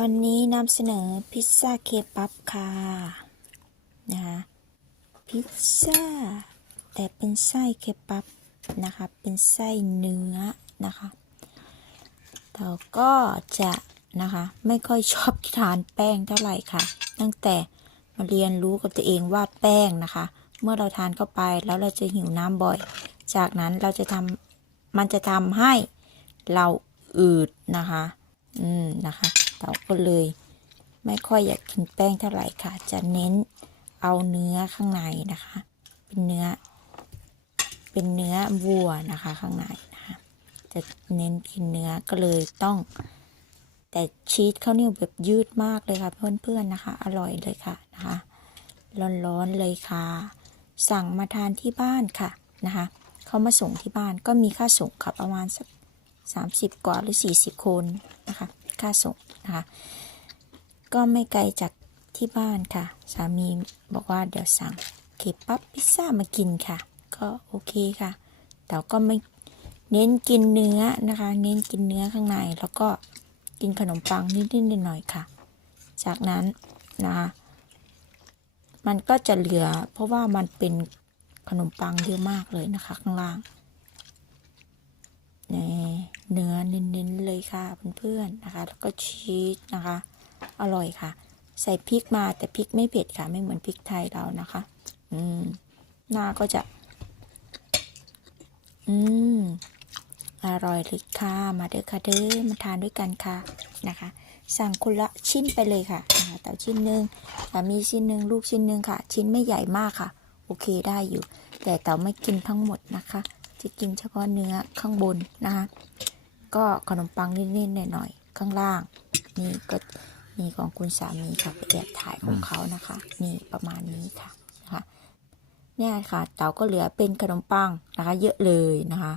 วันนี้นำเสนอพิซซ่าเคปับค่ะนะคะพิซซ่าแต่เป็นไส้เคปับนะคะ เป็นไส้เนื้อนะคะเราก็จะนะคะ ไม่ค่อยชอบทานแป้งเท่าไหร่ค่ะ ตั้งแต่มาเรียนรู้กับตัวเองว่าแป้งนะคะ เมื่อเราทานเข้าไปแล้วเราจะหิวน้ำบ่อย จากนั้นเราจะทำมันจะทำให้เราอืดนะคะ อืมนะคะเราก็เลยไม่ค่อยอยากกินแป้งเท่าไหร่ค่ะ จะเน้นเอาเนื้อข้างในนะคะ เป็นเนื้อ เป็นเนื้อวัวนะคะ ข้างในนะคะจะเน้นกินเนื้อก็เลยต้อง แต่ชีสเขาเนี่ยแบบยืดมากเลยค่ะ เพื่อนๆนะคะ อร่อยเลยค่ะนะคะ ร้อนๆเลยค่ะ สั่งมาทานที่บ้านค่ะนะคะเขามาส่งที่บ้านก็มีค่าส่งค่ะประมาณสัก30 กว่าหรือ 40 คนนะคะ ค่าส่งนะคะ ก็ไม่ไกลจากที่บ้านค่ะ สามีบอกว่าเดี๋ยวสั่งเคปับพิซซ่ามากินค่ะ ก็โอเคค่ะ แต่ก็ไม่เน้นกินเนื้อนะคะ เน้นกินเนื้อข้างใน แล้วก็กินขนมปังนิดๆหน่อยๆค่ะ จากนั้นนะคะมันก็จะเหลือเพราะว่ามันเป็นขนมปังเยอะมากเลยนะคะ ข้างล่าง เนื้อเน้นๆเลยค่ะเพื่อนๆนะคะ แล้วก็ชีสนะคะ อร่อยค่ะ ใส่พริกมาแต่พริกไม่เผ็ดค่ะ ไม่เหมือนพริกไทยเรานะคะ อืมหน้าก็จะ อืมอร่อยเลยค่ะ มาเด้อค่ะเด้อมาทานด้วยกันค่ะนะคะ สั่งคนละชิ้นไปเลยค่ะนะคะแต่ชิ้นหนึ่งสามีชิ้นหนึ่งลูกชิ้นหนึ่งค่ะ ชิ้นไม่ใหญ่มากค่ะ โอเคได้อยู่ แต่เต๋าไม่กินทั้งหมดนะคะ จะกินเฉพาะเนื้อข้างบนนะคะ ก็ขนมปังนิดๆหน่อยๆข้างล่าง นี่ก็มีของคุณสามีค่ะไปแอบถ่ายของเขานะคะ นี่ประมาณนี้ค่ะนะคะเนี่ยค่ะเต๋าก็เหลือเป็นขนมปังนะคะ เยอะเลยนะคะ